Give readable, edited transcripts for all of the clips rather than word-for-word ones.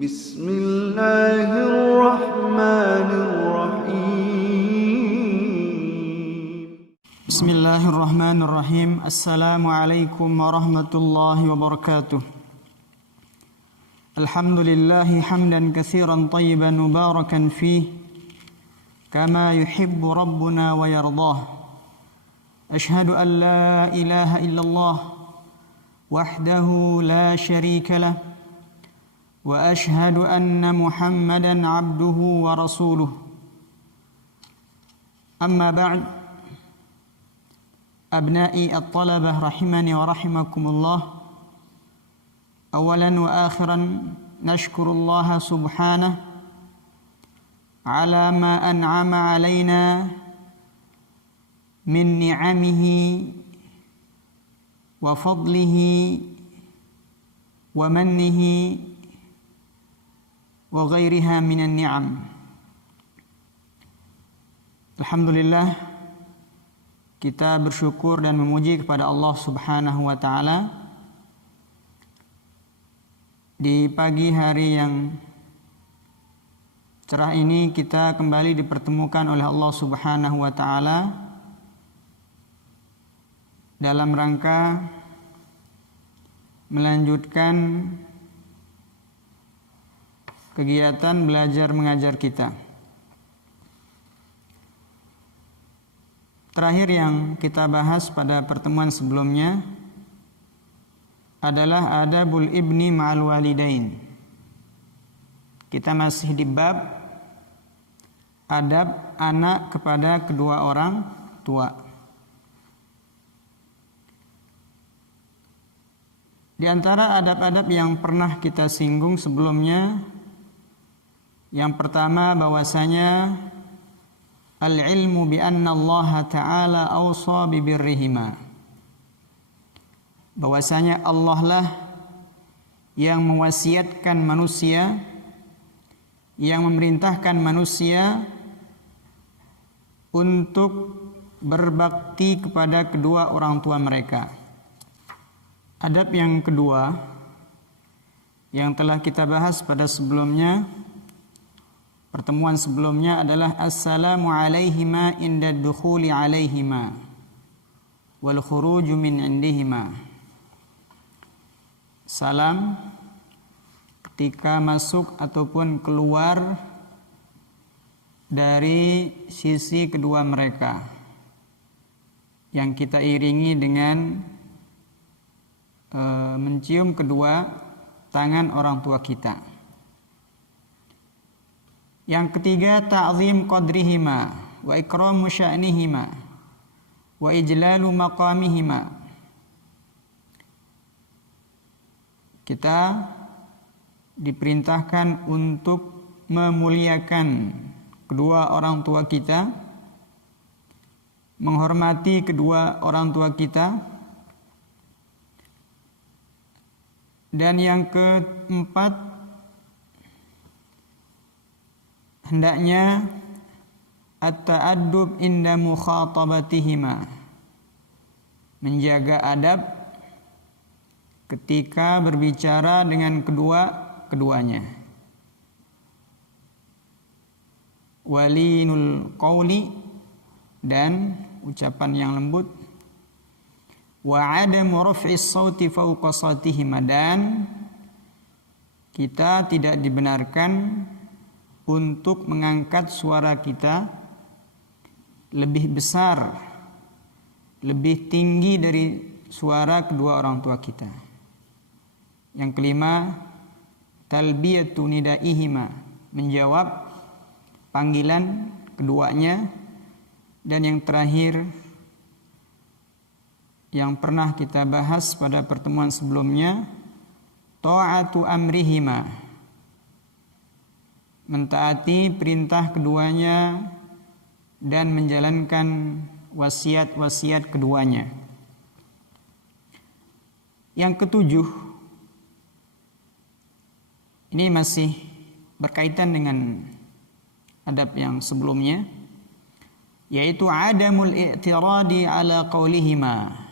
Bismillahirrahmanirrahim. Bismillahirrahmanirrahim. Assalamualaikum warahmatullahi wabarakatuh. Alhamdulillahi hamdan katsiran tayyiban mubarakan fih kama yuhibbu rabbuna wa yardah. Ashhadu an la ilaha illallah wahdahu la syarika lah wa ashhadu anna Muhammadan abduhu wa rasuluh. Amma ba'd. Abna'i at-talabah rahimani wa rahimakumullah. Awalan wa akhiran nashkurullaha subhanahu ala ma an'ama alayna min ni'amihi wa fadlihi wa mannihi wa ghairiha minan ni'am. Alhamdulillah, kita bersyukur dan memuji kepada Allah Subhanahu wa taala di pagi hari yang cerah ini. Kita kembali dipertemukan oleh Allah Subhanahu wa taala dalam rangka melanjutkan kegiatan belajar mengajar kita. Terakhir yang kita bahas pada pertemuan sebelumnya adalah adabul ibni ma'al walidain. Kita masih di bab adab anak kepada kedua orang tua. Di antara adab-adab yang pernah kita singgung sebelumnya, yang pertama bahwasanya al-ilmu bi anna Allah Ta'ala awsa bi birrihima. Bahwasanya Allah lah yang mewasiatkan manusia, yang memerintahkan manusia untuk berbakti kepada kedua orang tua mereka. Adab yang kedua yang telah kita bahas pada pertemuan sebelumnya adalah assalamu alaihima inda dukhuli alaihima wal khuruju min indihima. Salam ketika masuk ataupun keluar dari sisi kedua mereka, yang kita iringi dengan mencium kedua tangan orang tua kita. Yang ketiga, ta'zim qadrihima wa ikramu sya'nihima wa ijlalu maqamihima. Kita diperintahkan untuk memuliakan kedua orang tua kita, menghormati kedua orang tua kita. Dan yang keempat, hendaknya at-ta'addub inda mukhatabatihima, menjaga adab ketika berbicara dengan keduanya. Walinul qawli, dan ucapan yang lembut. Wa adamu raf'is sauti fawqa sautihima, dan kita tidak dibenarkan untuk mengangkat suara kita lebih besar, lebih tinggi dari suara kedua orang tua kita. Yang kelima, talbiyatu nidaihima, menjawab panggilan keduanya. Dan yang terakhir yang pernah kita bahas pada pertemuan sebelumnya, ta'atu amrihima, mentaati perintah keduanya dan menjalankan wasiat-wasiat keduanya. Yang ketujuh, ini masih berkaitan dengan adab yang sebelumnya, yaitu adamul i'tiradi ala qaulihima,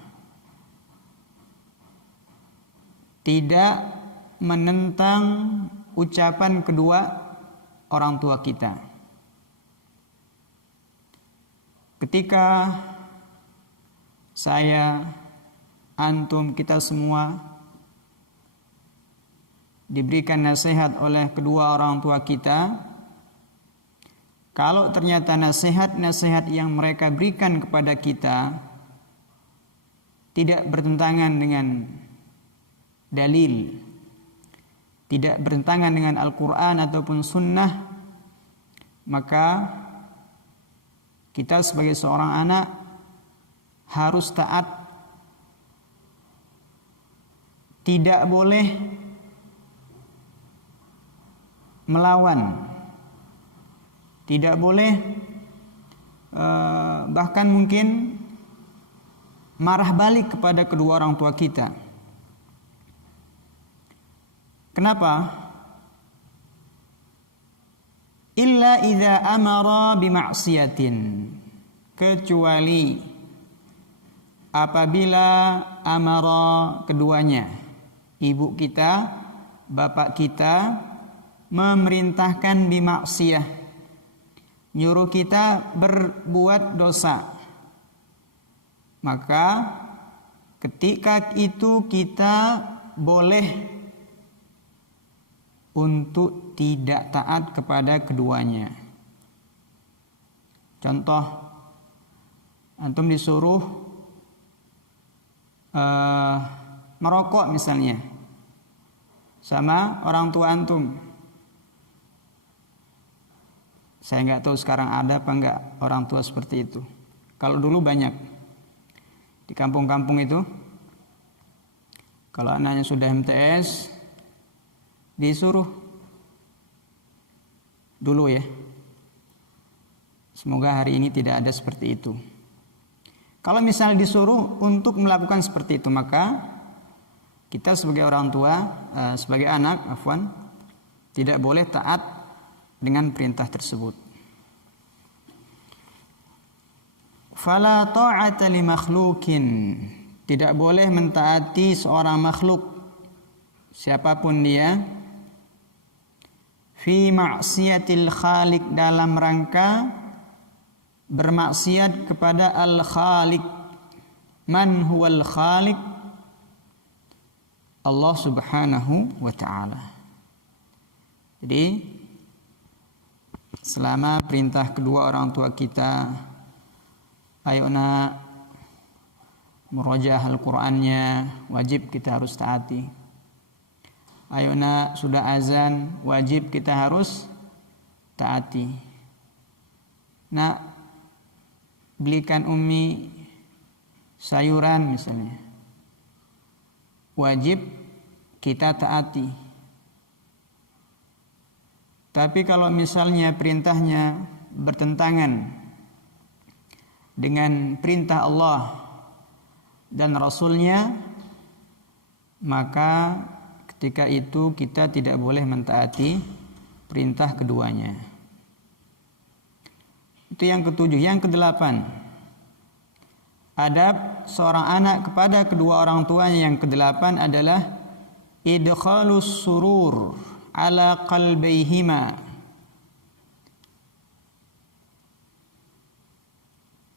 tidak menentang ucapan kedua orang tua kita. Ketika saya, antum, kita semua diberikan nasihat oleh kedua orang tua kita, kalau ternyata nasihat-nasihat yang mereka berikan kepada kita tidak bertentangan dengan dalil, tidak bertentangan dengan Al-Quran ataupun Sunnah, maka kita sebagai seorang anak harus taat, tidak boleh melawan, tidak boleh bahkan mungkin marah balik kepada kedua orang tua kita. Kenapa? Illa idza amara bima'siyatin, kecuali apabila amara keduanya, ibu kita, bapak kita, memerintahkan bimaksiyah, nyuruh kita berbuat dosa, maka ketika itu kita boleh untuk tidak taat kepada keduanya. Contoh, antum disuruh merokok misalnya sama orang tua antum. Saya nggak tahu sekarang ada apa enggak orang tua seperti itu. Kalau dulu banyak di kampung-kampung itu, kalau anaknya sudah MTS disuruh dulu ya. Semoga hari ini tidak ada seperti itu. Kalau misal disuruh untuk melakukan seperti itu, maka kita sebagai orang tua, sebagai anak, tidak boleh taat dengan perintah tersebut. Fala ta'ata li makhlukin, tidak boleh mentaati seorang makhluk siapapun dia, fi maksiatil khaliq, dalam rangka bermaksiat kepada al-khaliq. Man huwal khaliq? Allah subhanahu wa ta'ala. Jadi selama perintah kedua orang tua kita, ayo nak murajaah Al-Qur'annya, wajib kita harus taati. Ayo nak sudah azan, wajib kita harus taati. Nak belikan Ummi sayuran misalnya, wajib kita taati. Tapi kalau misalnya perintahnya bertentangan dengan perintah Allah dan Rasulnya, maka ketika itu kita tidak boleh mentaati perintah keduanya. Itu yang ketujuh. Yang kedelapan, adab seorang anak kepada kedua orang tuanya yang kedelapan adalah idkhalus surur ala qalbayhima.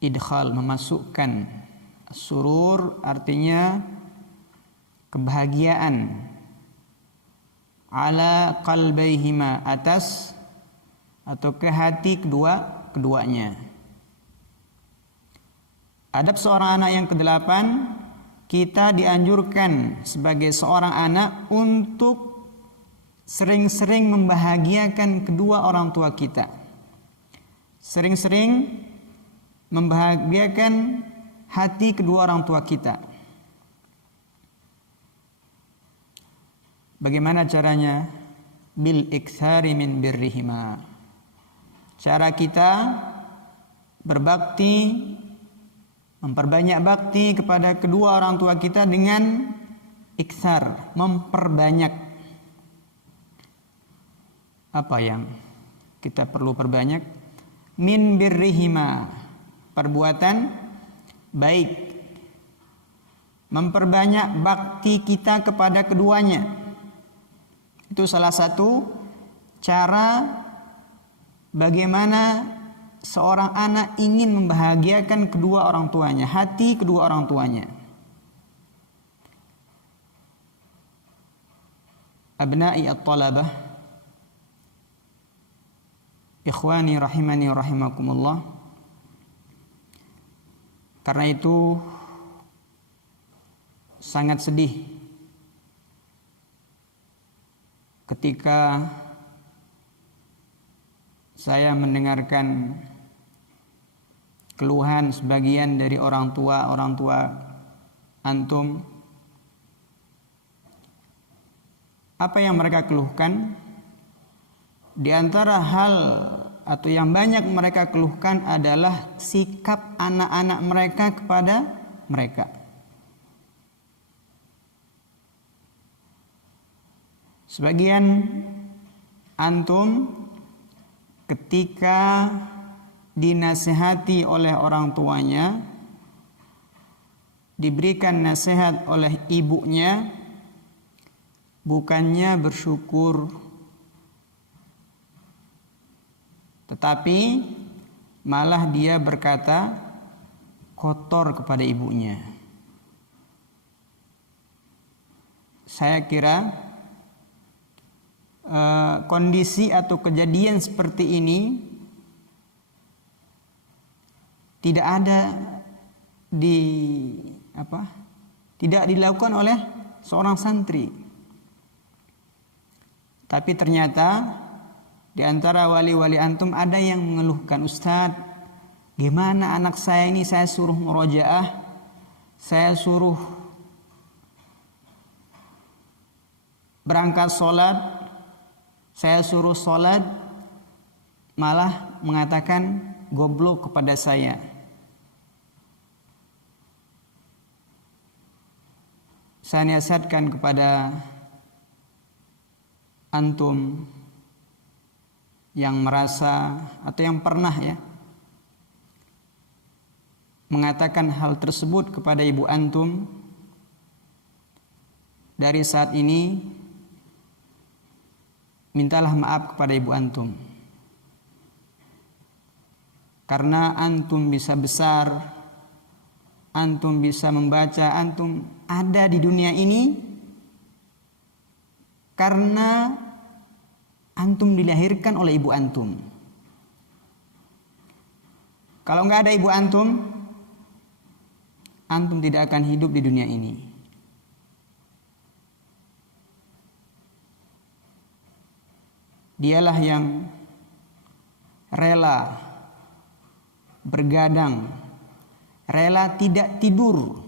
Idkhal, memasukkan. Surur artinya kebahagiaan. Ala qalbayhima, atas atau ke hati keduanya. Adab seorang anak yang kedelapan, kita dianjurkan sebagai seorang anak untuk sering-sering membahagiakan kedua orang tua kita. Sering-sering membahagiakan hati kedua orang tua kita. Bagaimana caranya? Bil iktsari min birrihima. Cara kita berbakti, memperbanyak bakti kepada kedua orang tua kita dengan iktsar, memperbanyak. Apa yang kita perlu perbanyak? Min birrihima, perbuatan baik. Memperbanyak bakti kita kepada keduanya. Itu salah satu cara bagaimana seorang anak ingin membahagiakan kedua orang tuanya, hati kedua orang tuanya. Abna'i at-talabah, ikhwani rahimani wa rahimakumullah. Karena itu sangat sedih ketika saya mendengarkan keluhan sebagian dari orang tua antum. Apa yang mereka keluhkan? Di antara hal atau yang banyak mereka keluhkan adalah sikap anak-anak mereka kepada mereka. Sebagian antum ketika dinasihati oleh orang tuanya, diberikan nasihat oleh ibunya, bukannya bersyukur, tetapi malah dia berkata kotor kepada ibunya. Saya kira kondisi atau kejadian seperti ini tidak ada tidak dilakukan oleh seorang santri. Tapi ternyata di antara wali-wali antum ada yang mengeluhkan, Ustadz, gimana anak saya ini, saya suruh murojaah, saya suruh berangkat sholat, saya suruh sholat, malah mengatakan goblok kepada saya. Saya nasihatkan kepada antum yang merasa atau yang pernah mengatakan hal tersebut kepada ibu antum, dari saat ini mintalah maaf kepada ibu antum, karena antum bisa besar, antum bisa membaca, antum ada di dunia ini karena antum dilahirkan oleh ibu antum. Kalau nggak ada ibu antum, antum tidak akan hidup di dunia ini. Dialah yang rela bergadang, rela tidak tidur.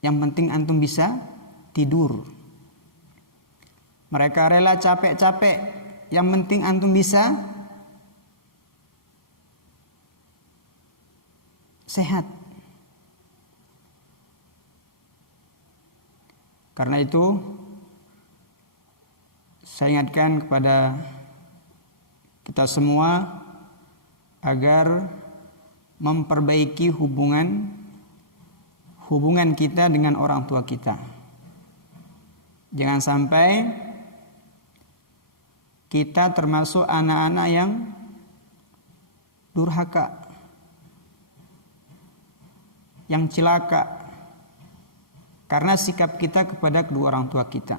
Yang penting antum bisa tidur. Mereka rela capek-capek, yang penting antum bisa sehat. Karena itu saya ingatkan kepada kita semua agar memperbaiki hubungan kita dengan orang tua kita. Jangan sampai kita termasuk anak-anak yang durhaka, yang celaka karena sikap kita kepada kedua orang tua kita.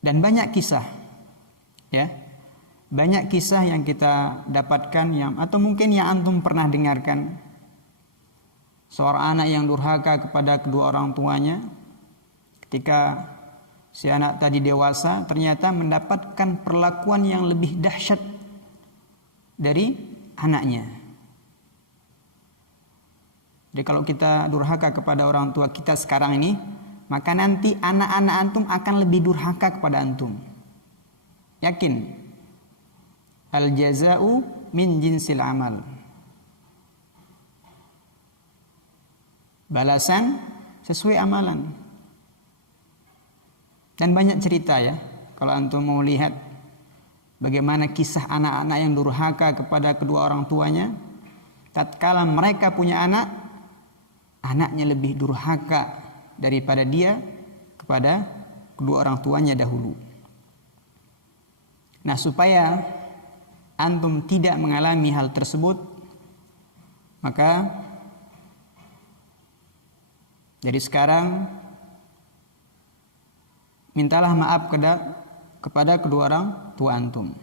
Dan banyak kisah, banyak kisah yang kita dapatkan atau mungkin yang antum pernah dengarkan. Seorang anak yang durhaka kepada kedua orang tuanya, ketika si anak tadi dewasa, ternyata mendapatkan perlakuan yang lebih dahsyat dari anaknya. Jadi kalau kita durhaka kepada orang tua kita sekarang ini, maka nanti anak-anak antum akan lebih durhaka kepada antum. Yakin? Al-jaza'u min jinsil amal. Balasan sesuai amalan. Dan banyak cerita kalau antum mau lihat bagaimana kisah anak-anak yang durhaka kepada kedua orang tuanya, tatkala mereka punya anak, anaknya lebih durhaka daripada dia kepada kedua orang tuanya dahulu. Nah, supaya antum tidak mengalami hal tersebut, maka dari sekarang mintalah maaf kepada kedua orang tua antum,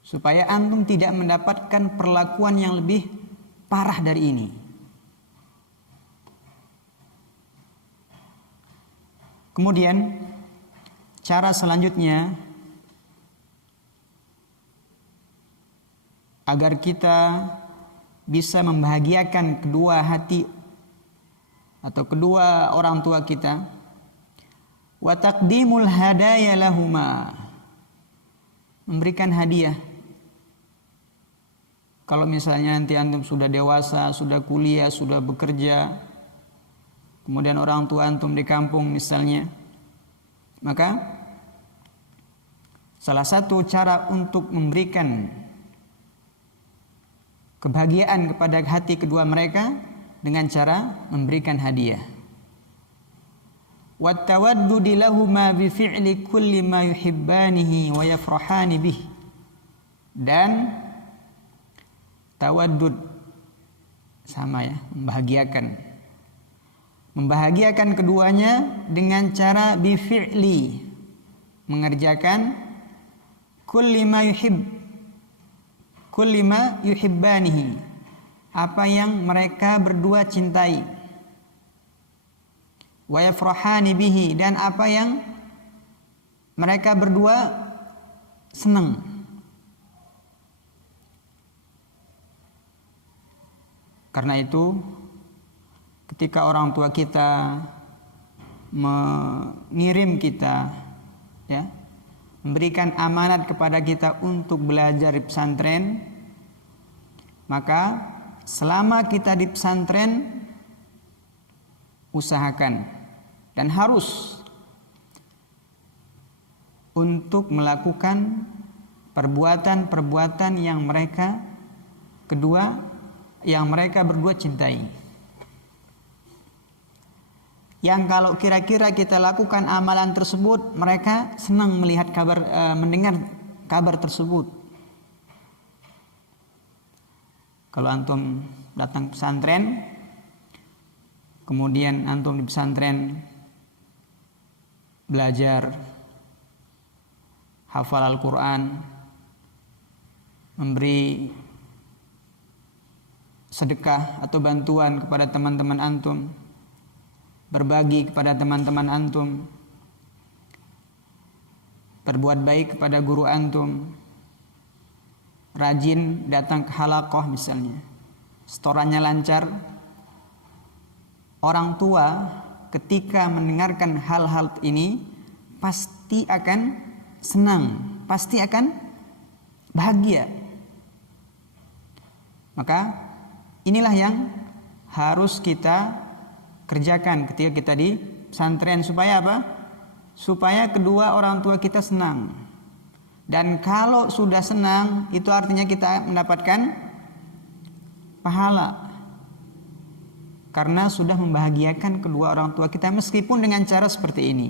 supaya antum tidak mendapatkan perlakuan yang lebih parah dari ini. Kemudian cara selanjutnya agar kita bisa membahagiakan kedua hati atau kedua orang tua kita, wa taqdimul hadaya lahuma, memberikan hadiah. Kalau misalnya nanti antum sudah dewasa, sudah kuliah, sudah bekerja, kemudian orang tua antum di kampung misalnya, maka salah satu cara untuk memberikan kebahagiaan kepada hati kedua mereka dengan cara memberikan hadiah. Wa tawaddudi lahuma bi fi'li kulli ma yuhibbanihi wa yafrahani bih. Dan tawaddud sama ya, membahagiakan keduanya dengan cara bi fi'li, mengerjakan kulli ma yuhibbanihi, apa yang mereka berdua cintai, wa yafrahani bihi, dan apa yang mereka berdua senang. Karena itu ketika orang tua kita mengirim kita, ya, memberikan amanat kepada kita untuk belajar di pesantren, maka selama kita di pesantren usahakan dan harus untuk melakukan perbuatan-perbuatan yang mereka berdua cintai. Yang kalau kira-kira kita lakukan amalan tersebut, mereka senang melihat mendengar kabar tersebut. Kalau antum datang pesantren, kemudian antum di pesantren belajar hafal Al-Quran, memberi sedekah atau bantuan kepada teman-teman antum, berbagi kepada teman-teman antum, berbuat baik kepada guru antum, rajin datang ke halaqah misalnya, setorannya lancar. Orang tua ketika mendengarkan hal-hal ini pasti akan senang, pasti akan bahagia. Maka inilah yang harus kita kerjakan ketika kita di pesantren, supaya apa? Supaya kedua orang tua kita senang. Dan kalau sudah senang, itu artinya kita mendapatkan pahala, karena sudah membahagiakan kedua orang tua kita meskipun dengan cara seperti ini.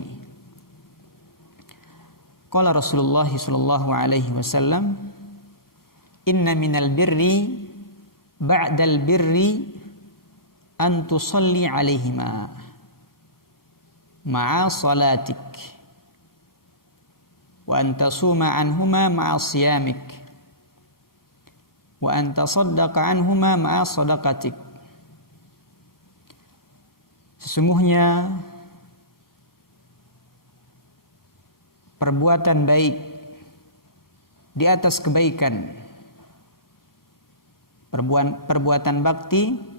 Qala Rasulullah sallallahu alaihi wasallam, inna minal birri ba'dal birri an tusalli alaihima ma'a salatik wa an tasuma anhuma ma'a siyamik wa an tasaddaqa anhuma ma'a sadaqatik. Sesungguhnya perbuatan baik di atas kebaikan, perbuatan bakti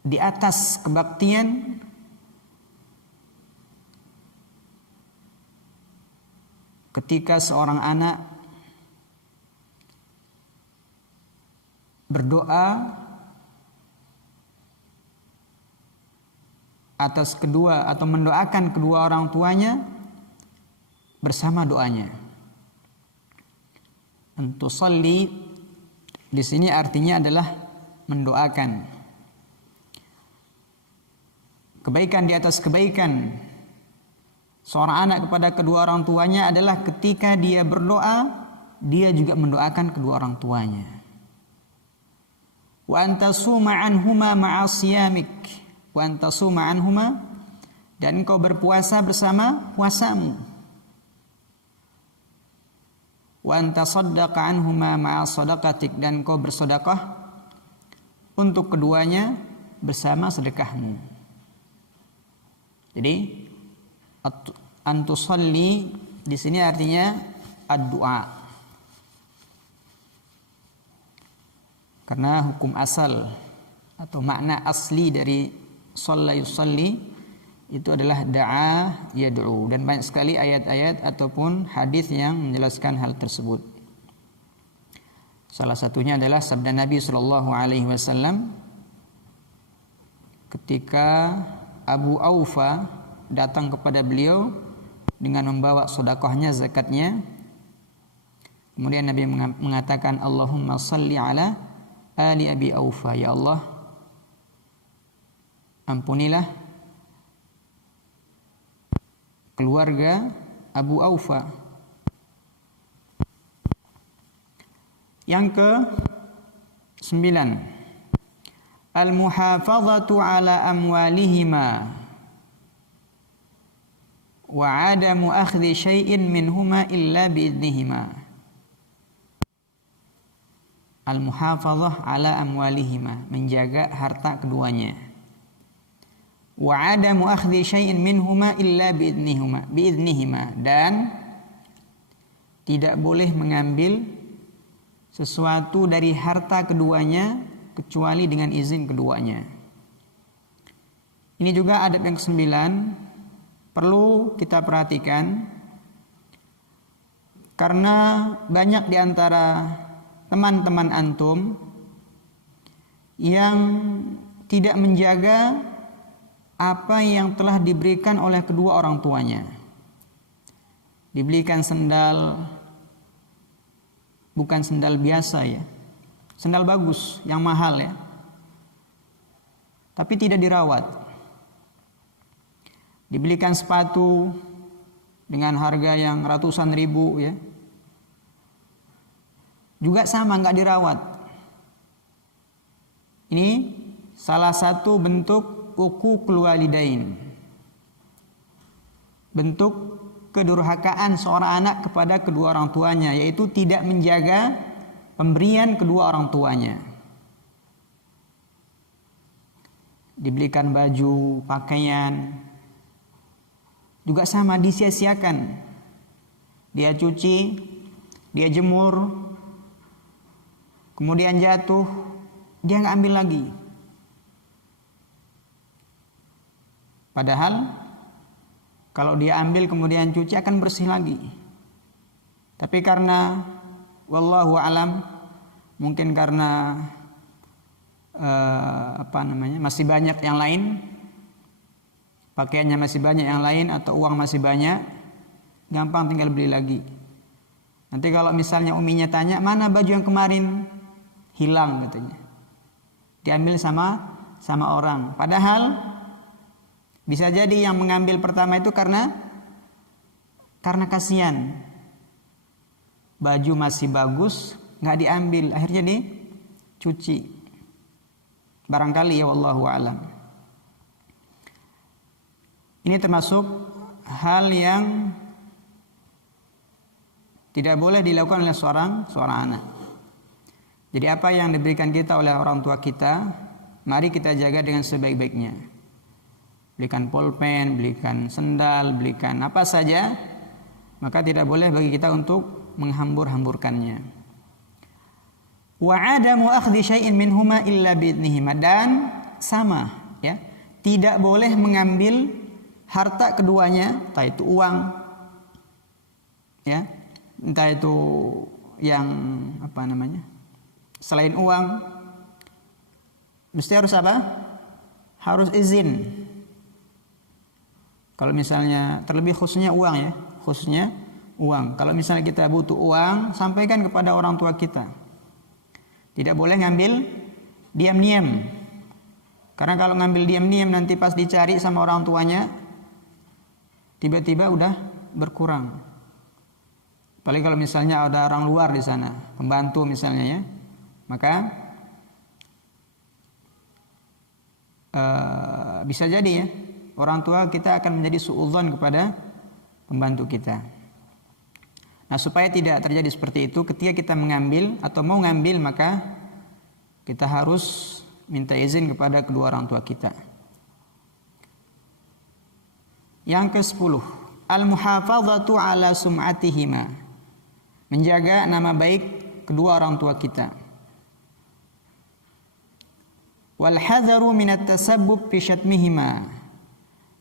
di atas kebaktian, ketika seorang anak berdoa atas kedua atau mendoakan kedua orang tuanya bersama doanya. Antusalli di sini artinya adalah mendoakan. kebaikan di atas kebaikan seorang anak kepada kedua orang tuanya adalah ketika dia berdoa, dia juga mendoakan kedua orang tuanya. Wa antasuma anhuma ma'asiyamik, wa antasuma anhuma, dan engkau berpuasa bersama puasamu. Wa antasaddaqa anhuma ma'asadaqatik, dan engkau bersedekah untuk keduanya bersama sedekahmu. Jadi antusalli di sini artinya ad-du'a. Karena hukum asal atau makna asli dari shalla yusalli itu adalah da'a yad'u, dan banyak sekali ayat-ayat ataupun hadis yang menjelaskan hal tersebut. Salah satunya adalah sabda Nabi sallallahu alaihi wasallam ketika Abu Aufa datang kepada beliau dengan membawa sedekahnya, zakatnya. Kemudian Nabi mengatakan, Allahumma salli ala ali Abi Aufa, ya Allah ampunilah keluarga Abu Aufa. Yang ke-9, al-muhafazatu ala amwalihima wa adamu akhdhi syai'in minhuma illa biidnihima. Al-muhafazah ala amwalihima, menjaga harta keduanya. Wa adamu akhdhi syai'in minhuma illa biidnihima, dan tidak boleh mengambil sesuatu dari harta keduanya kecuali dengan izin keduanya. Ini juga adab yang ke-9 perlu kita perhatikan, karena banyak di antara teman-teman antum yang tidak menjaga apa yang telah diberikan oleh kedua orang tuanya. Diberikan sendal, bukan sendal biasa ya, sendal bagus yang mahal ya, tapi tidak dirawat. Dibelikan sepatu dengan harga yang ratusan ribu ya, juga sama nggak dirawat. Ini salah satu bentuk uququl walidain, bentuk kedurhakaan seorang anak kepada kedua orang tuanya, yaitu tidak menjaga pemberian kedua orang tuanya. Dibelikan baju, pakaian, juga sama disia-siakan. Dia cuci, dia jemur, kemudian jatuh, dia nggak ambil lagi. Padahal kalau dia ambil kemudian cuci akan bersih lagi. Tapi karena wallahu alam, mungkin karena masih banyak yang lain, pakaiannya masih banyak yang lain, atau uang masih banyak, gampang tinggal beli lagi. Nanti kalau misalnya uminya tanya, mana baju yang kemarin? Hilang katanya, diambil sama orang. Padahal bisa jadi yang mengambil pertama itu karena kasihan. Baju masih bagus, nggak diambil, akhirnya dicuci. Barangkali ya, wallahu alam. Ini termasuk hal yang tidak boleh dilakukan oleh seorang anak. Jadi apa yang diberikan kita oleh orang tua kita, mari kita jaga dengan sebaik-baiknya. Belikan pulpen, belikan sendal, belikan apa saja, maka tidak boleh bagi kita untuk menghambur-hamburkannya. Wa adamu akhdhi syai'in minhuma illa biidnihima, dan sama ya, tidak boleh mengambil harta keduanya, entah itu uang ya, entah itu yang selain uang, mesti harus apa? Harus izin. Kalau misalnya terlebih khususnya uang ya, khususnya uang. Kalau misalnya kita butuh uang, sampaikan kepada orang tua kita. Tidak boleh ngambil diam-diam. Karena kalau ngambil diam-diam nanti pas dicari sama orang tuanya tiba-tiba udah berkurang. Apalagi kalau misalnya ada orang luar di sana, pembantu misalnya ya, maka bisa jadi ya orang tua kita akan menjadi suudzon kepada pembantu kita. Nah, supaya tidak terjadi seperti itu, ketika kita mengambil atau mau ngambil, maka kita harus minta izin kepada kedua orang tua kita. Yang ke-10, al-muhafazatu ala sum'atihima, menjaga nama baik kedua orang tua kita. Wal hadzaru minat tasabbub fi syatmihima,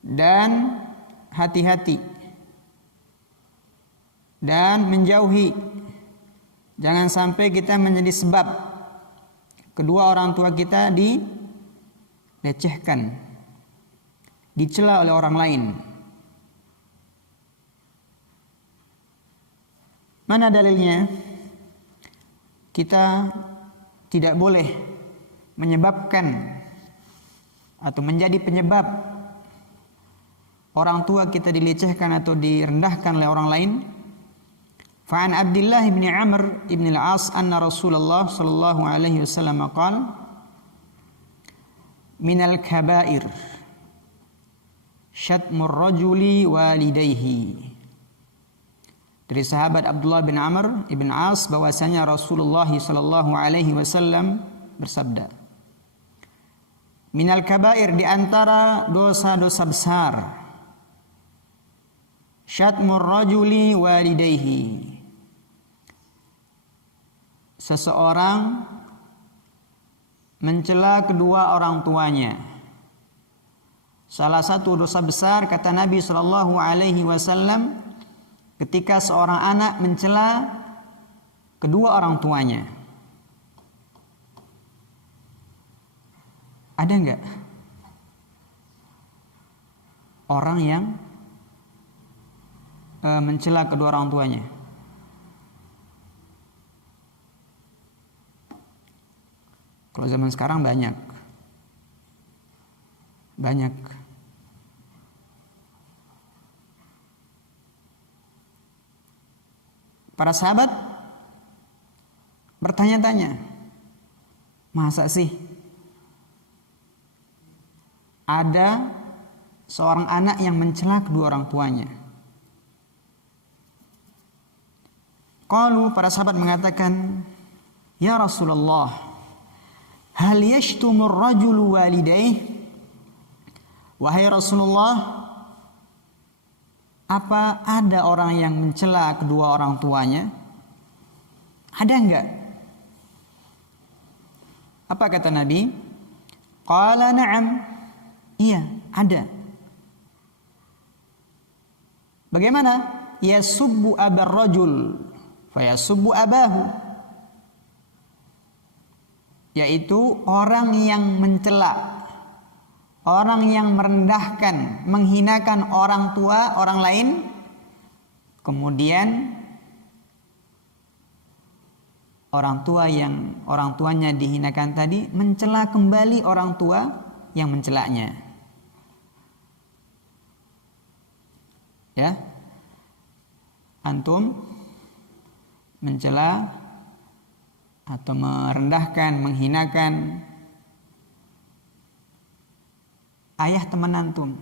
dan hati-hati dan menjauhi, jangan sampai kita menjadi sebab kedua orang tua kita dilecehkan, dicela oleh orang lain. Mana dalilnya? Kita tidak boleh menyebabkan atau menjadi penyebab orang tua kita dilecehkan atau direndahkan oleh orang lain. Fa'an Abdullah bin Amr ibn al-As anna Rasulullah sallallahu alaihi wasallam qala minal kabair syatmur rajuli walidayhi. Dari sahabat Abdullah bin Amr ibn As bahwasanya Rasulullah sallallahu alaihi wasallam bersabda, minal kabair, di antara dosa-dosa besar, syatmur rajuli walidayhi, seseorang mencela kedua orang tuanya. Salah satu dosa besar, kata Nabi sallallahu alaihi wasallam, ketika seorang anak mencela kedua orang tuanya. Ada enggak orang yang mencela kedua orang tuanya? Kalau zaman sekarang banyak. Para sahabat bertanya-tanya, masa sih ada seorang anak yang mencela kedua orang tuanya? Qalu, para sahabat mengatakan, ya Rasulullah, hal yashtumur rajulu walidayh? Wahai Rasulullah, apa ada orang yang mencela kedua orang tuanya? Ada enggak? Apa kata Nabi? Qala na'am. Iya, ada. Bagaimana? Yasubbu abar rajul fayasubbu abahu, yaitu orang yang mencela, orang yang merendahkan, menghinakan orang tua orang lain, kemudian orang tuanya dihinakan tadi mencela kembali orang tua yang mencelanya. Ya, antum mencela atau merendahkan, menghinakan ayah teman antum,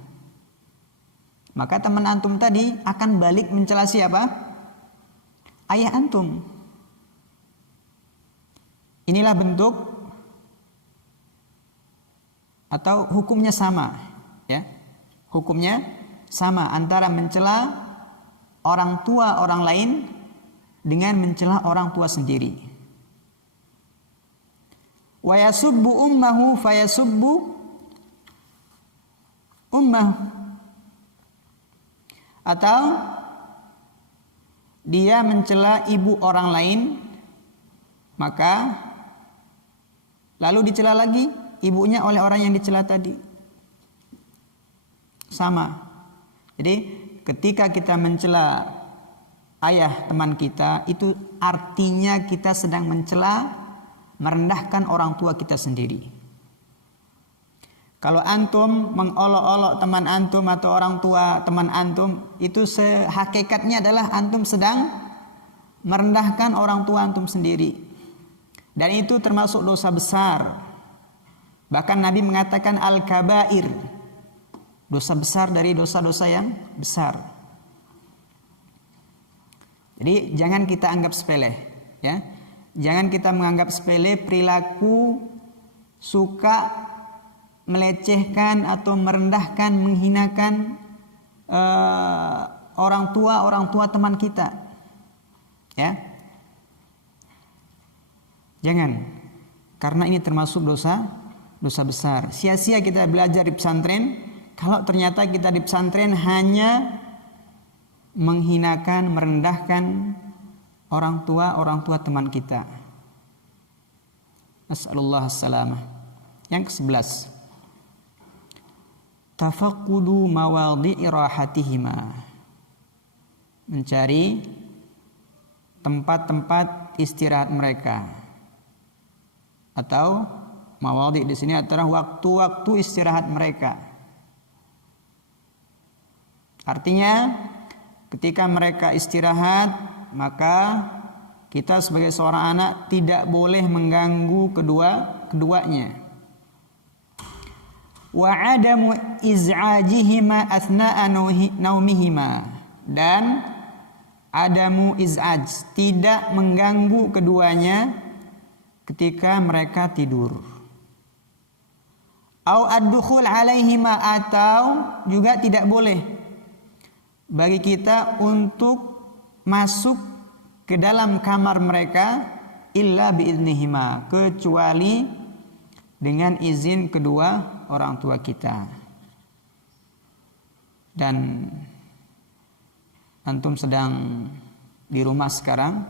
maka teman antum tadi akan balik mencela siapa? Ayah antum. Inilah bentuk atau hukumnya sama, ya. Hukumnya sama antara mencela orang tua orang lain dengan mencela orang tua sendiri. Wa yasubbu ummahu fayasubbu ummah, atau dia mencela ibu orang lain, maka lalu dicela lagi ibunya oleh orang yang dicela tadi. Sama. Jadi ketika kita mencela ayah teman kita, itu artinya kita sedang mencela, merendahkan orang tua kita sendiri. Kalau antum mengolok-olok teman antum atau orang tua teman antum, itu hakikatnya adalah antum sedang merendahkan orang tua antum sendiri. Dan itu termasuk dosa besar. Bahkan Nabi mengatakan al-kabair, dosa besar dari dosa-dosa yang besar. Jadi jangan kita anggap sepele, ya. Jangan kita menganggap sepele perilaku suka melecehkan atau merendahkan, menghinakan orang tua teman kita, ya. Jangan, karena ini termasuk dosa besar. Sia-sia kita belajar di pesantren kalau ternyata kita di pesantren hanya menghinakan, merendahkan orang tua teman kita. Nas'alullah as-salamah. Yang ke-11, tafaqqudu mawadhi'i rahatihima, mencari tempat-tempat istirahat mereka, atau mawadhi' di sini adalah waktu-waktu istirahat mereka. Artinya ketika mereka istirahat, maka kita sebagai seorang anak tidak boleh mengganggu keduanya. Wa adamu iz'ajihima athna'a naumihima, dan adamu iz'aj, tidak mengganggu keduanya ketika mereka tidur. Au ad-dukhul alaihima, atau juga tidak boleh bagi kita untuk masuk ke dalam kamar mereka illa biiznihima, kecuali dengan izin kedua orang tua kita. Dan antum sedang di rumah sekarang,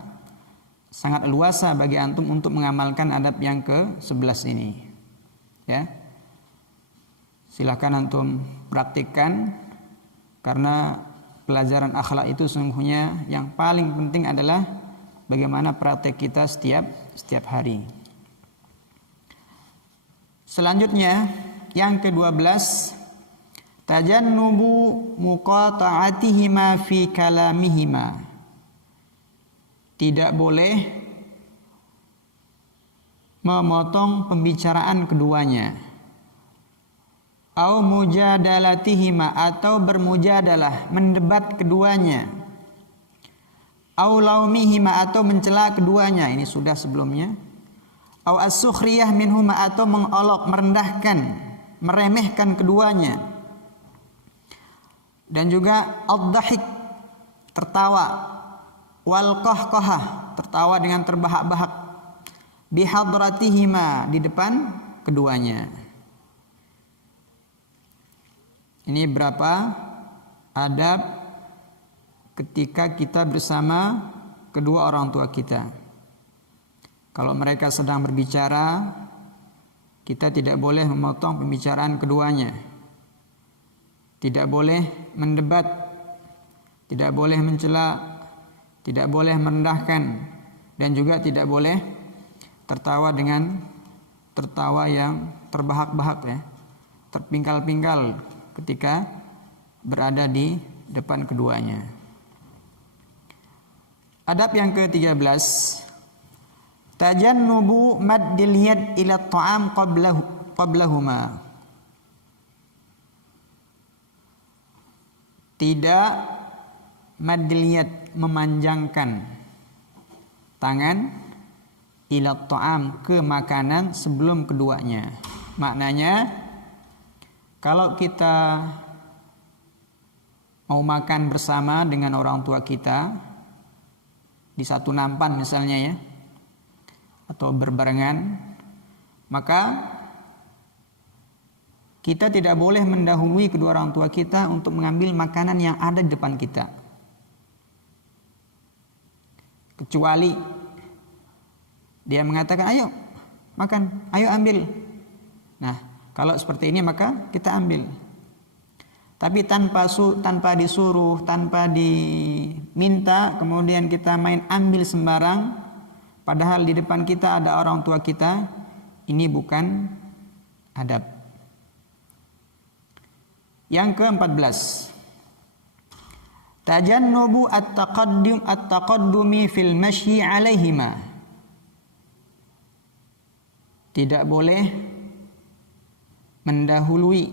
sangat luasa bagi antum untuk mengamalkan adab yang ke-11 ini, ya. Silakan antum praktikkan, karena pelajaran akhlak itu sungguhnya yang paling penting adalah bagaimana praktek kita setiap hari. Selanjutnya yang ke-12, tajannubu muqata'atihima fi kalamihima, tidak boleh memotong pembicaraan keduanya. Au mujadalatihima, atau bermujadalah, mendebat keduanya. Au laumihima, atau mencela keduanya, ini sudah sebelumnya. Au as-sukhriyah minhuma, atau mengolok, merendahkan, meremehkan keduanya. Dan juga ad-dhahik, tertawa, wal qahqahah, tertawa dengan terbahak-bahak, bihadratihima, di depan keduanya. Ini berapa adab ketika kita bersama kedua orang tua kita. Kalau mereka sedang berbicara, kita tidak boleh memotong pembicaraan keduanya. Tidak boleh mendebat, tidak boleh mencela, tidak boleh merendahkan, dan juga tidak boleh tertawa dengan tertawa yang terbahak-bahak, ya, terpingkal-pingkal ketika berada di depan keduanya. Adab yang ke-13, tajannubu maddil yad ila ta'am qablahuma, tidak maddil yad, memanjangkan tangan, ila ta'am, ke makanan, sebelum keduanya. Maknanya kalau kita mau makan bersama dengan orang tua kita di satu nampan misalnya, ya, atau berbarengan, maka kita tidak boleh mendahului kedua orang tua kita untuk mengambil makanan yang ada di depan kita, kecuali dia mengatakan ayo makan, ayo ambil. Nah, kalau seperti ini maka kita ambil. Tapi tanpa disuruh, tanpa diminta, kemudian kita main ambil sembarang, padahal di depan kita ada orang tua kita, ini bukan adab. Yang ke-14, tajannubu at-taqaddumi fil masyi 'alaihima. Tidak boleh mendahului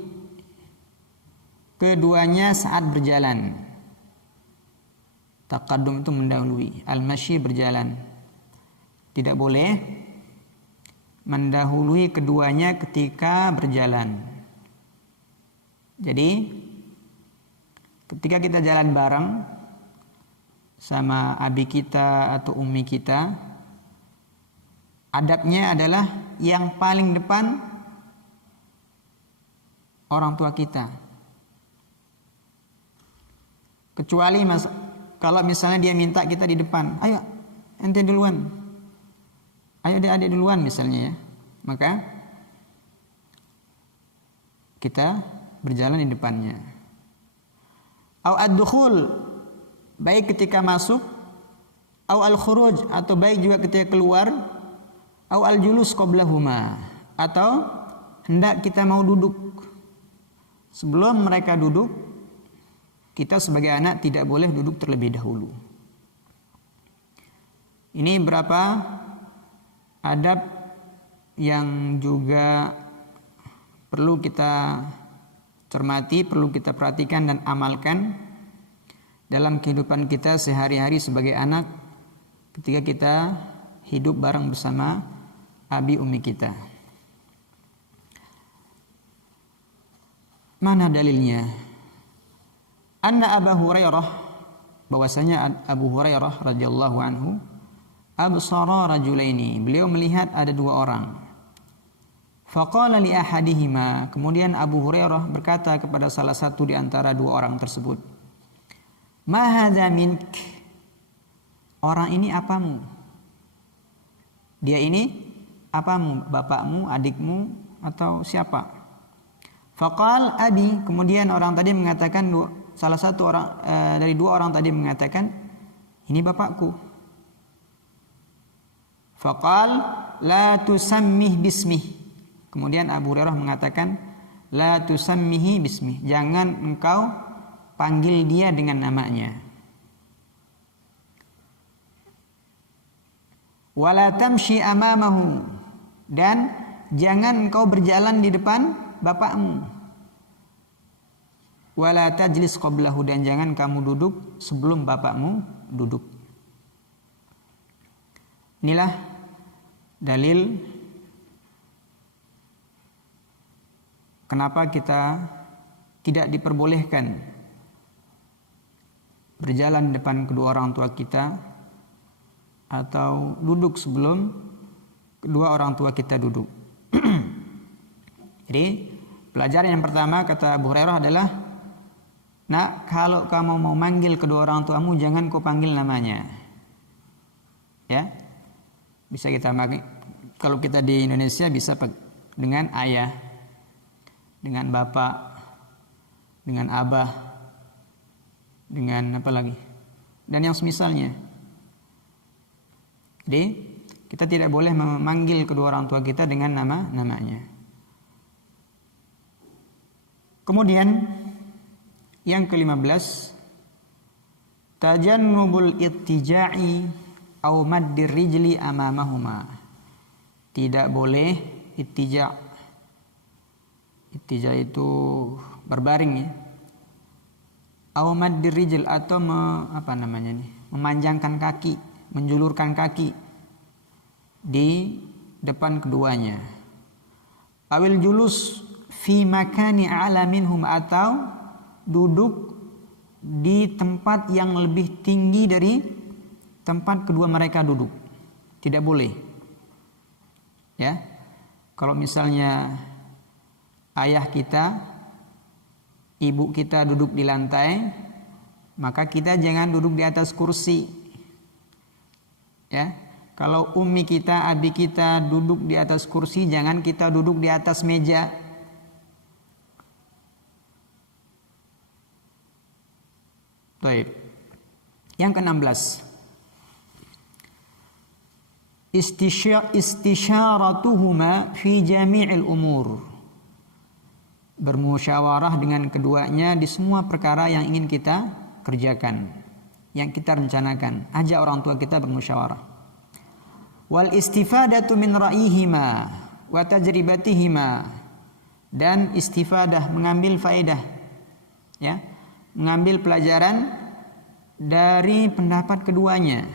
keduanya saat berjalan. Taqaddum itu mendahului, al-masyi berjalan. Tidak boleh mendahului keduanya ketika berjalan. Jadi ketika kita jalan bareng sama abi kita atau ummi kita, adabnya adalah yang paling depan orang tua kita. Kecuali kalau misalnya dia minta kita di depan, ayo ente duluan, ayo adik duluan misalnya ya, maka kita berjalan di depannya. Au ad-dukhul, baik ketika masuk, au al-khuruj, atau baik juga ketika keluar, au al-julus qablahuma, atau hendak kita mau duduk. Sebelum mereka duduk, kita sebagai anak tidak boleh duduk terlebih dahulu. Ini berapa adab yang juga perlu kita cermati, perlu kita perhatikan dan amalkan dalam kehidupan kita sehari-hari sebagai anak ketika kita hidup bareng bersama abi ummi kita. Mana dalilnya? Anna Abu Hurairah, bahwasanya Abu Hurairah radhiyallahu anhu, absara rajulaini, beliau melihat ada dua orang. Faqala li ahadihima, kemudian Abu Hurairah berkata kepada salah satu di antara dua orang tersebut, ma hadza mink, orang ini apamu? Dia ini apamu? Bapakmu, adikmu, atau siapa? Faqal abi, kemudian orang tadi mengatakan, salah satu orang dari dua orang tadi mengatakan, ini bapakku. Faqal la tusammih bismih, kemudian Abu Hurairah mengatakan, la tusammihi bismih, jangan engkau panggil dia dengan namanya. Wala tamshi amamahu, dan jangan engkau berjalan di depan bapakmu. Wala tajlis qablahu, dan jangan kamu duduk sebelum bapakmu duduk. Inilah dalil kenapa kita tidak diperbolehkan berjalan di depan kedua orang tua kita atau duduk sebelum kedua orang tua kita duduk. Jadi pelajaran yang pertama kata Abu Hurairah adalah, nak, kalau kamu mau manggil kedua orang tuamu jangan kau panggil namanya. Ya, bisa kita kalau kita di Indonesia bisa dengan ayah, dengan bapak, dengan abah, dengan apa lagi, dan yang semisalnya. Jadi kita tidak boleh memanggil kedua orang tua kita dengan namanya. Kemudian yang ke-15, tajannubul ittija'i au maddir rijli amamahuma. Tidak boleh ittija'. Ittija' itu berbaring ya. Au maddir rijl, atau memanjangkan kaki, menjulurkan kaki di depan keduanya. Awil julus fi makani a'la minhum, atau duduk di tempat yang lebih tinggi dari tempat kedua mereka duduk. Tidak boleh. Ya. Kalau misalnya ayah kita, ibu kita duduk di lantai, maka kita jangan duduk di atas kursi. Ya. Kalau ummi kita, adik kita duduk di atas kursi, jangan kita duduk di atas meja. Baik. Yang ke-16, istisharatuhuma fi jami'il umur. bermusyawarah dengan keduanya di semua perkara yang ingin kita kerjakan, yang kita rencanakan. Ajak orang tua kita bermusyawarah. Wal istifadatu min ra'ihima wa tajribatihima, dan istifadah, mengambil faedah, ya, mengambil pelajaran dari pendapat keduanya,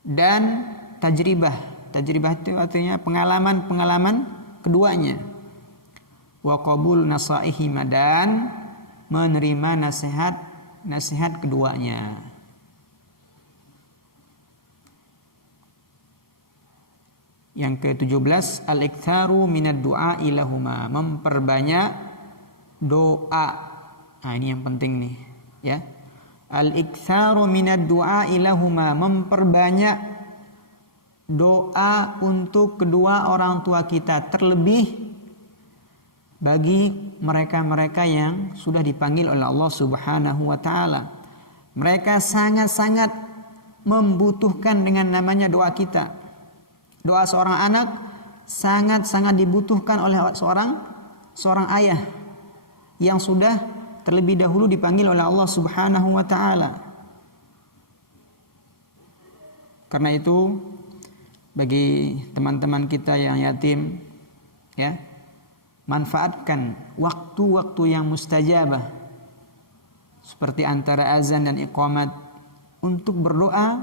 dan tajribah itu artinya pengalaman keduanya. Wa qabul nasaihima, dan menerima nasihat keduanya. Yang ke-17, al-iktsaru minad du'a ilahuma, memperbanyak doa. Nah, ini yang penting nih, ya. Al-iktsaru minad du'a ilahuma, memperbanyak doa untuk kedua orang tua kita, terlebih bagi mereka-mereka yang sudah dipanggil oleh Allah Subhanahu wa taala. Mereka sangat-sangat membutuhkan dengan namanya doa kita. Doa seorang anak sangat-sangat dibutuhkan oleh seorang ayah yang sudah terlebih dahulu dipanggil oleh Allah Subhanahu wa taala. Karena itu bagi teman-teman kita yang yatim, ya, manfaatkan waktu-waktu yang mustajabah seperti antara azan dan iqamat untuk berdoa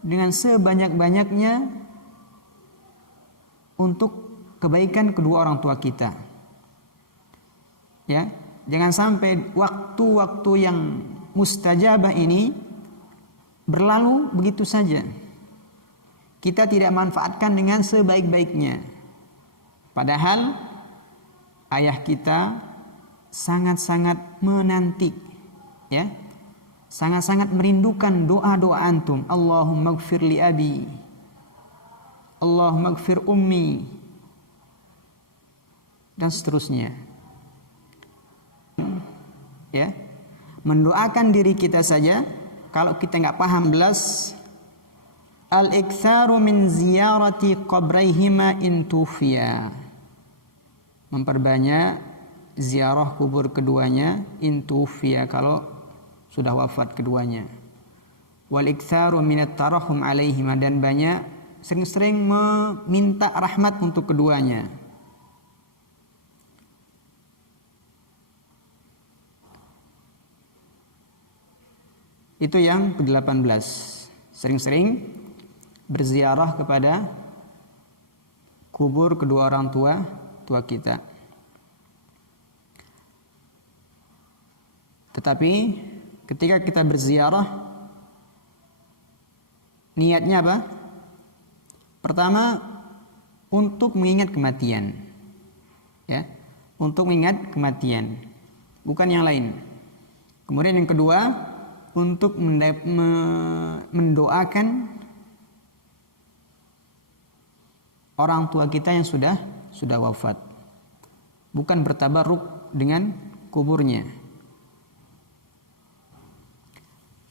dengan sebanyak-banyaknya untuk kebaikan kedua orang tua kita. Ya, jangan sampai waktu-waktu yang mustajabah ini berlalu begitu saja. Kita tidak manfaatkan dengan sebaik-baiknya. Padahal ayah kita sangat-sangat menanti, ya, sangat-sangat merindukan doa-doa antum. Allahumma ighfir li abi, Allahumma ighfir ummi, dan seterusnya. Ya, mendoakan diri kita saja, kalau kita nggak paham belas. Al-iktsaru min ziyarati qabraihima in tufiya, memperbanyak ziarah kubur keduanya in tufiya, kalau sudah wafat keduanya. Wal iktsaru minat tarahum alaihima, dan banyak sering-sering meminta rahmat untuk keduanya. Itu yang ke-18. Sering-sering berziarah kepada kubur kedua orang tua kita. Tetapi ketika kita berziarah, niatnya apa? Pertama, untuk mengingat kematian, ya, untuk mengingat kematian, bukan yang lain. Kemudian yang kedua, untuk mendoakan orang tua kita yang sudah wafat, bukan bertabarruk dengan kuburnya.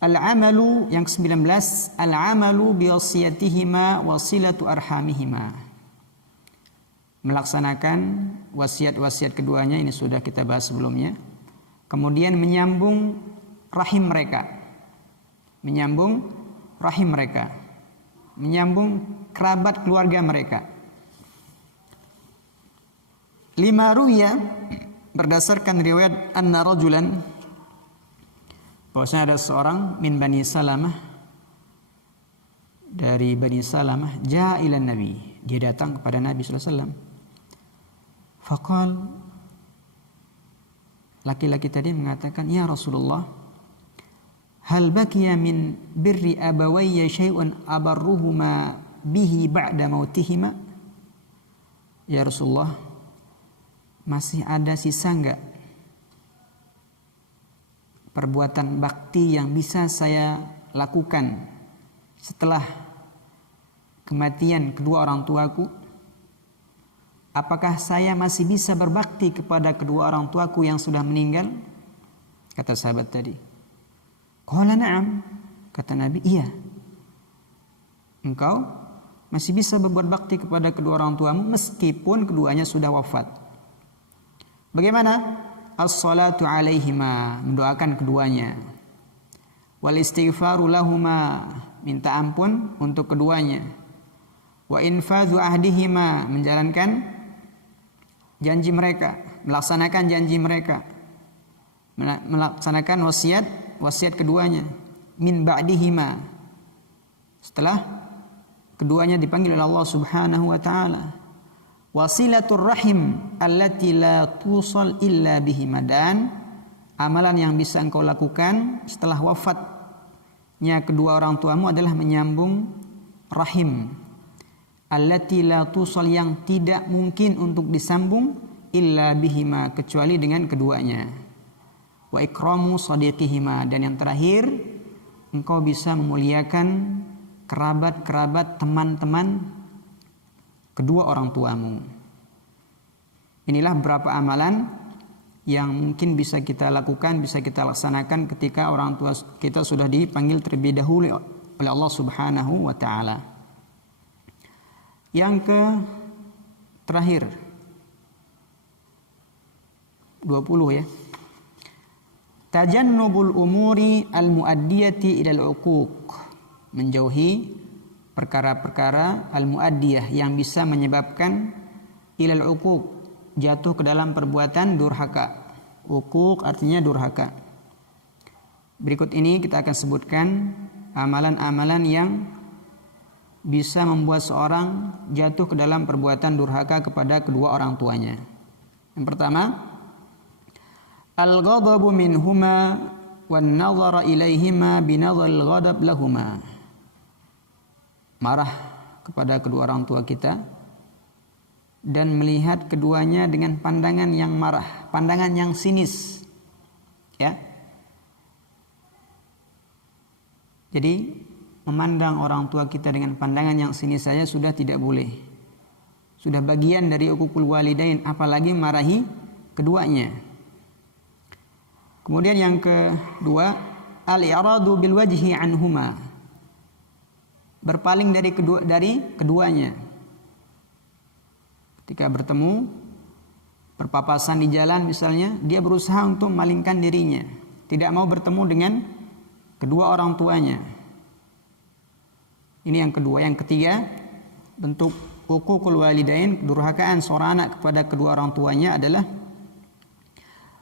Al-amalu yang ke-19, al-amalu bi wasiyatihima wa silatu arhamihima, melaksanakan wasiat-wasiat keduanya, ini sudah kita bahas sebelumnya. Kemudian menyambung rahim mereka, menyambung kerabat keluarga mereka. Lima ruya, berdasarkan riwayat anna rajulan, bahwasanya ada seorang min Bani Salamah, dari Bani Salamah, jaa ila Nabi, dia datang kepada Nabi sallallahu alaihi wasallam. Faqal, laki-laki tadi mengatakan, ya Rasulullah, hal baqiya min birri abawayya syai'un abarruhuma bihi ba'da mautihima? Ya Rasulullah, masih ada sisa enggak perbuatan bakti yang bisa saya lakukan setelah kematian kedua orang tuaku? Apakah saya masih bisa berbakti kepada kedua orang tuaku yang sudah meninggal? Kata sahabat tadi. Qala na'am, kata Nabi, iya. Engkau masih bisa berbuat bakti kepada kedua orang tuamu meskipun keduanya sudah wafat. Bagaimana? As-salatu alaihima, mendoakan keduanya. Wal istighfaru lahuma, minta ampun untuk keduanya. Wa infadhu ahdihima, menjalankan janji mereka, melaksanakan janji mereka, melaksanakan wasiat keduanya. Min ba'dihima, setelah keduanya dipanggil oleh Allah Subhanahu wa taala. Wasilatur rahim allati la tusal illa bihima, dan amalan yang bisa engkau lakukan setelah wafatnya kedua orang tuamu adalah menyambung rahim. Allati la tusal, yang tidak mungkin untuk disambung, illa bihima, kecuali dengan keduanya. Wa ikramu sadiqihima, dan yang terakhir engkau bisa memuliakan kerabat-kerabat, teman-teman kedua orang tuamu. Inilah beberapa amalan yang mungkin bisa kita lakukan, bisa kita laksanakan ketika orang tua kita sudah dipanggil terlebih dahulu oleh Allah Subhanahu wa taala. Yang terakhir 20 ya. Tajannubul umuri al-muaddiyati ilal uquq, menjauhi perkara-perkara al-muaddiyah yang bisa menyebabkan ilal uquq, jatuh ke dalam perbuatan durhaka. Uquq artinya durhaka. Berikut ini kita akan sebutkan amalan-amalan yang bisa membuat seorang jatuh ke dalam perbuatan durhaka kepada kedua orang tuanya. Yang pertama, al-ghadabu minhuma wan nadhara ilaihima binadhal ghadab lahuma, marah kepada kedua orang tua kita dan melihat keduanya dengan pandangan yang marah, pandangan yang sinis, ya. Jadi memandang orang tua kita dengan pandangan yang sinis saja sudah tidak boleh, sudah bagian dari uququl walidain, apalagi marahi keduanya. Kemudian yang kedua, al-i'radu bil wajhi anhuma, berpaling dari keduanya. Ketika bertemu, berpapasan di jalan misalnya, dia berusaha untuk memalingkan dirinya, tidak mau bertemu dengan kedua orang tuanya. Ini yang kedua. Yang ketiga, bentuk uququl walidain, durhakaan seorang anak kepada kedua orang tuanya adalah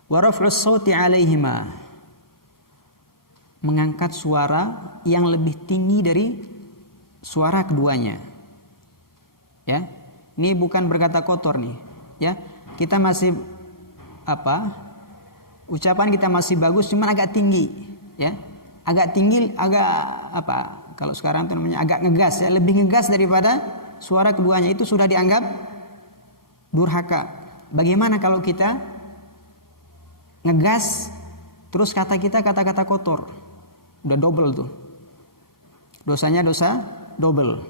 wa raf'us sauti 'alaihima, mengangkat suara yang lebih tinggi dari suara keduanya. Ya, ini bukan berkata kotor nih, ya. Kita masih ucapan kita masih bagus, cuman agak tinggi, ya. Agak tinggi, kalau sekarang itu namanya agak ngegas, ya, lebih ngegas daripada suara keduanya, itu sudah dianggap durhaka. Bagaimana kalau kita ngegas terus kata kita kata-kata kotor? Udah double tuh. Dosanya dosa double.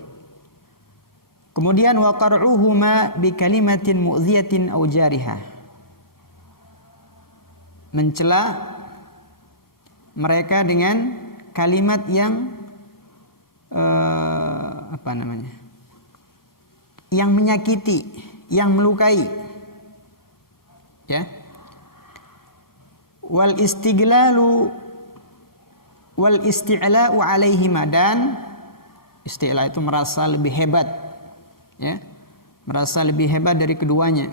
Kemudian wa qar'uhuma bi kalimatin mu'dhiyatin aw jarihah, mencela mereka dengan kalimat yang yang menyakiti, yang melukai, ya. Wal isti'la'u 'alaihima, dan isti'la itu merasa lebih hebat, ya, merasa lebih hebat dari keduanya.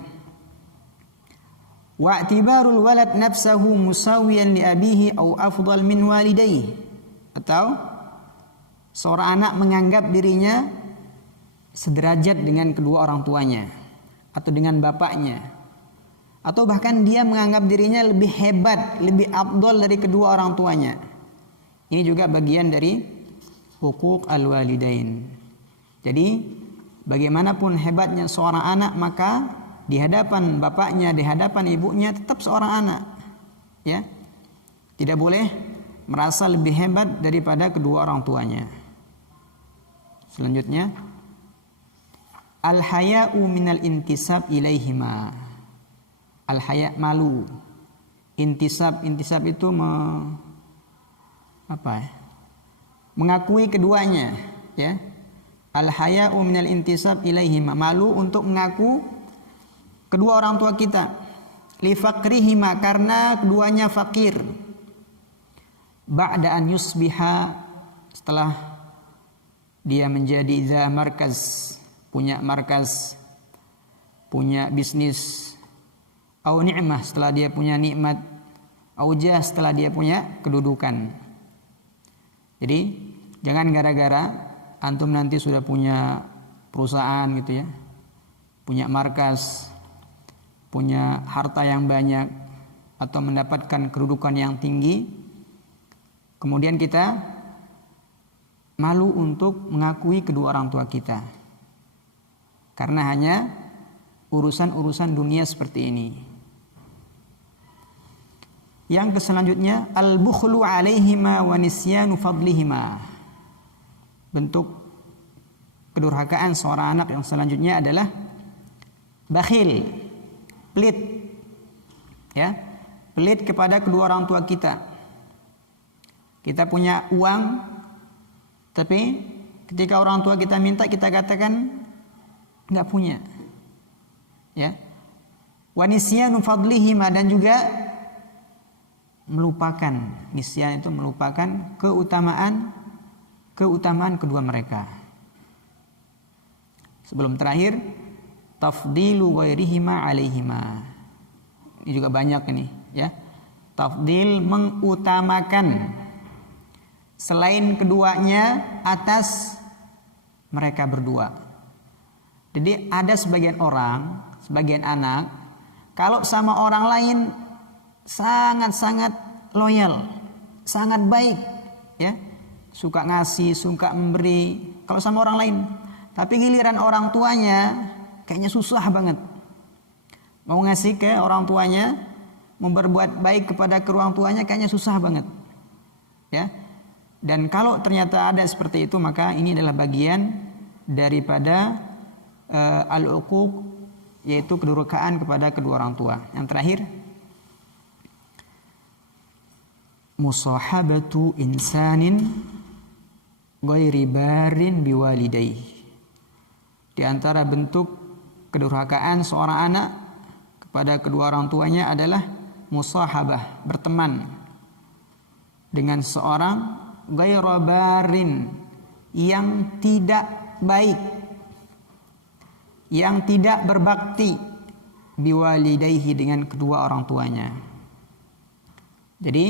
Wa i'tibarul walad nafsahu musawiyan li abihi aw afdal min walidayhi, atau seorang anak menganggap dirinya sederajat dengan kedua orang tuanya atau dengan bapaknya, atau bahkan dia menganggap dirinya lebih hebat, lebih afdal dari kedua orang tuanya. Ini juga bagian dari huquq al-walidain. Jadi bagaimanapun hebatnya seorang anak, maka di hadapan bapaknya, di hadapan ibunya tetap seorang anak, ya. Tidak boleh merasa lebih hebat daripada kedua orang tuanya. Selanjutnya, al-haya'u minal intisab ilaihima. Al-haya', malu. Intisab itu mengakui keduanya, ya. Al-haya'u minal intisab ilaihima, malu untuk mengaku kedua orang tua kita. li faqrihima, karena keduanya fakir. Ba'da an yusbiha, setelah dia menjadi za markaz, punya markaz, punya bisnis. Au ni'mah, setelah dia punya nikmat. Au jah, setelah dia punya kedudukan. Jadi jangan gara-gara antum nanti sudah punya perusahaan gitu ya, punya markas, punya harta yang banyak, atau mendapatkan kedudukan yang tinggi, kemudian kita malu untuk mengakui kedua orang tua kita karena hanya urusan-urusan dunia seperti ini. Yang selanjutnya, al-bukhlu alaihima wa nisyanu fadlihima. Bentuk kedurhakaan seorang anak yang selanjutnya adalah bakhil, pelit. Ya, pelit kepada kedua orang tua kita. Kita punya uang, tapi ketika orang tua kita minta, kita katakan enggak punya. Ya. Wa nisyanu fadlihima, dan juga melupakan, nisyan itu melupakan keutamaan kedua mereka. Sebelum terakhir, tafdilu ghairihima alaihima. Ini juga banyak ini, ya. Tafdil, mengutamakan selain keduanya atas mereka berdua. Jadi ada sebagian orang, sebagian anak, kalau sama orang lain sangat-sangat loyal, sangat baik, ya, suka ngasih, suka memberi kalau sama orang lain. Tapi giliran orang tuanya kayaknya susah banget. Mau ngasih ke orang tuanya, mau berbuat baik kepada kedua orang tuanya kayaknya susah banget. Ya. Dan kalau ternyata ada seperti itu, maka ini adalah bagian daripada al-uquq, yaitu kedurhakaan kepada kedua orang tua. Yang terakhir, musahabatu insanin ghairi barin biwalidayhi. Di antara bentuk kedurhakaan seorang anak kepada kedua orang tuanya adalah musahabah, berteman dengan seorang ghairu barin, yang tidak baik, yang tidak berbakti, biwalidayhi, dengan kedua orang tuanya. Jadi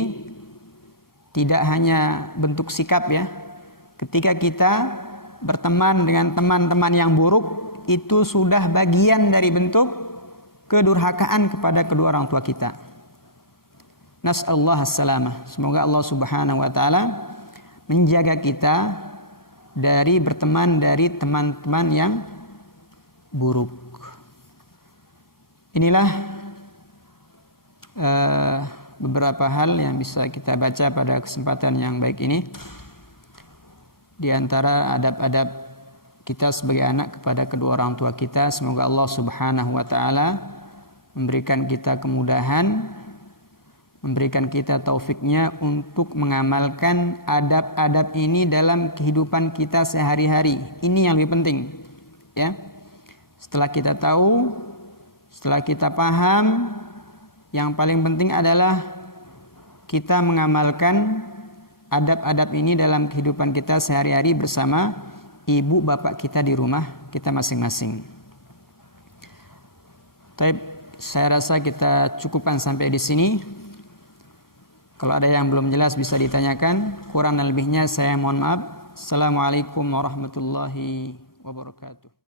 tidak hanya bentuk sikap, ya. Ketika kita berteman dengan teman-teman yang buruk, itu sudah bagian dari bentuk kedurhakaan kepada kedua orang tua kita. Nas'allahu as-salamah. Semoga Allah Subhanahu wa taala menjaga kita dari berteman dari teman-teman yang buruk. Inilah beberapa hal yang bisa kita baca pada kesempatan yang baik ini. Di antara adab-adab kita sebagai anak kepada kedua orang tua kita, semoga Allah Subhanahu wa taala memberikan kita kemudahan, memberikan kita taufiknya untuk mengamalkan adab-adab ini dalam kehidupan kita sehari-hari. Ini yang lebih penting, ya. Setelah kita tahu, setelah kita paham, yang paling penting adalah kita mengamalkan adab-adab ini dalam kehidupan kita sehari-hari bersama ibu bapak kita di rumah kita masing-masing. Baik, saya rasa kita cukupkan sampai di sini. Kalau ada yang belum jelas bisa ditanyakan. Kurang dan lebihnya saya mohon maaf. Assalamualaikum warahmatullahi wabarakatuh.